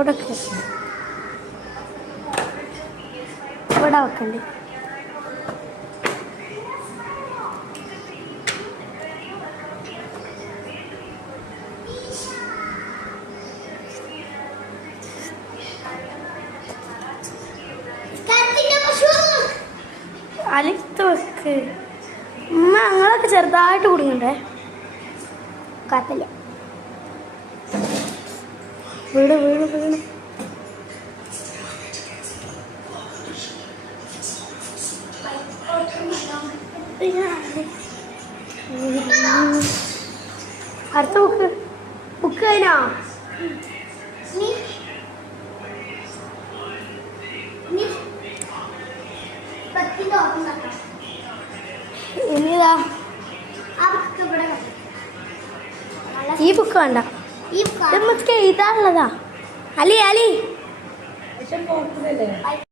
അവിടെ ഇവിടെ വെക്കണ്ടേ? അലിത്ത് വെക്ക്. ഉമ്മ ഞങ്ങളൊക്കെ ചെറുതായിട്ട് കുടുങ്ങണ്ടേ? കുഴപ്പമില്ല. വീട് വീട് വീണ് അടുത്ത ബുക്ക് കഴിഞ്ഞോ? ഇനിതാ ഈ ബുക്ക് വേണ്ട, നമുക്ക് എഴുതാനുള്ളതാ. അലി